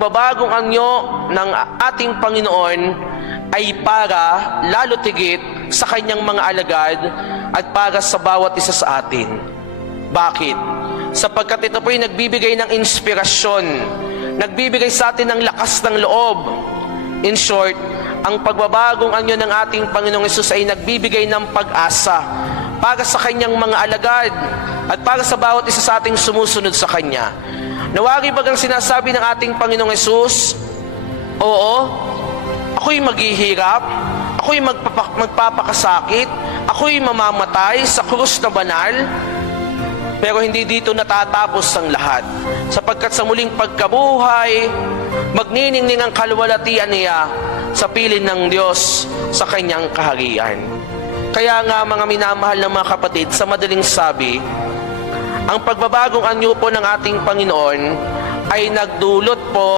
pagbabagong anyo ng ating Panginoon ay para lalo tigit sa kanyang mga alagad at para sa bawat isa sa atin. Bakit? Sapagkat ito po ay nagbibigay ng inspirasyon, nagbibigay sa atin ng lakas ng loob. In short, ang pagbabagong anyo ng ating Panginoong Hesus ay nagbibigay ng pag-asa para sa kanyang mga alagad at para sa bawat isa sa ating sumusunod sa kanya. Nawari bagang sinasabi ng ating Panginoong Hesus, oo, ako'y maghihirap, ako'y magpapakasakit, ako'y mamamatay sa krus na banal, pero hindi dito natatapos ang lahat. Sapagkat sa muling pagkabuhay, magniningning ang kaluwalhatian niya sa piling ng Diyos sa kanyang kaharian. Kaya nga mga minamahal na mga kapatid, sa madaling sabi, ang pagbabagong anyo po ng ating Panginoon ay nagdulot po